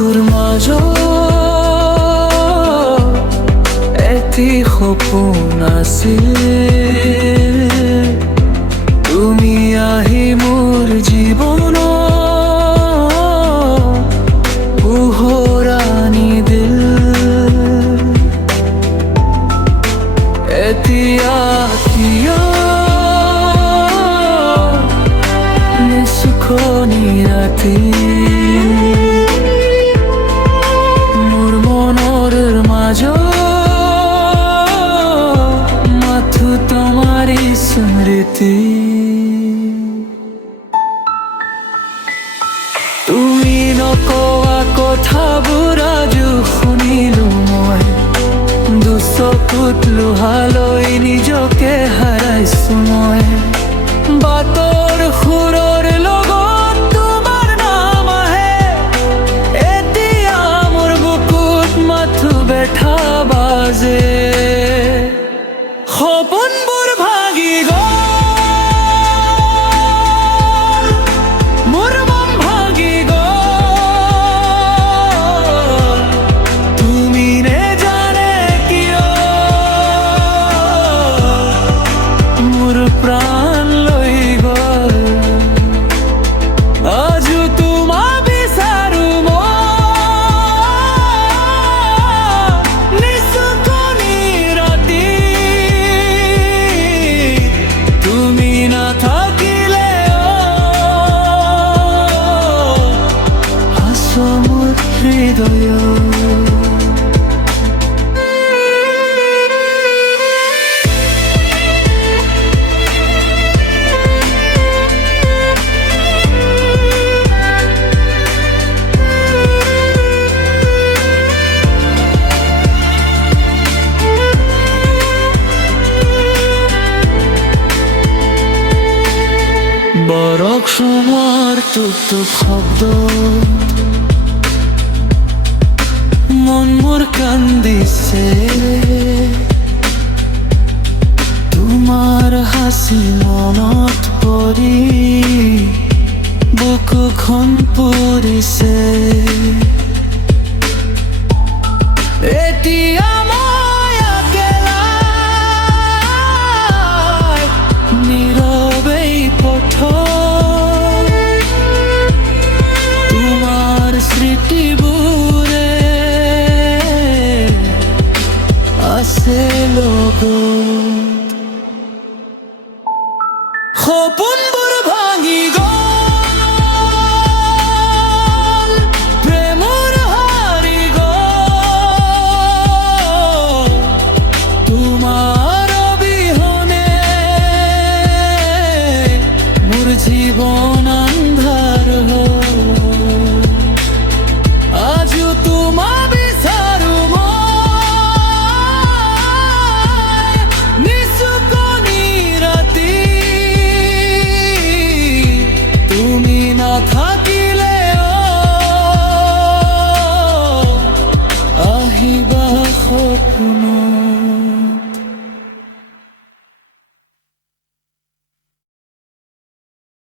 দুখৰ মাজত এটি সপোন আছিল, তুমি আহি মোৰ জীৱনত পোহৰ আনি দিল। এতিয়া কিয় নিচুকনি ৰাতি মোৰ মনৰ মাজত মাথো তোমাৰে স্মৃতি। তুমি নকোৱা কথাবোৰ আজি শুনিলো মই, দুচকুত লোহালৈ নিজকে হাৰাইছো মই। বাটৰ সুৰৰ লগত তোমাৰ নাম আহে, এতিয়া মোৰ বুকুত মাথো বেঠা বাজে। সপোনবোৰ ভাগি গ'ল, মোৰ মন ভাগি গ'ল, তুমি নেজানে কিয় মোৰ প্ৰাণ লৈ গ'ল। আজিও তোমাক বিচাৰো মই নিচুকনি ৰাতি, তুমি নাথাকিলে আছো মোৰ হৃদয়ত। বৰক সুমৰ টুক শব্দ মন মোৰ কান্দিছে, তোমাৰ হাসি মনত পৰি বুকুখন পুৰিছে। এতিয়া মই একেলা নীৰৱেই পথত, তোমাৰ স্মৃতিবোৰে আছে লগত। সপোন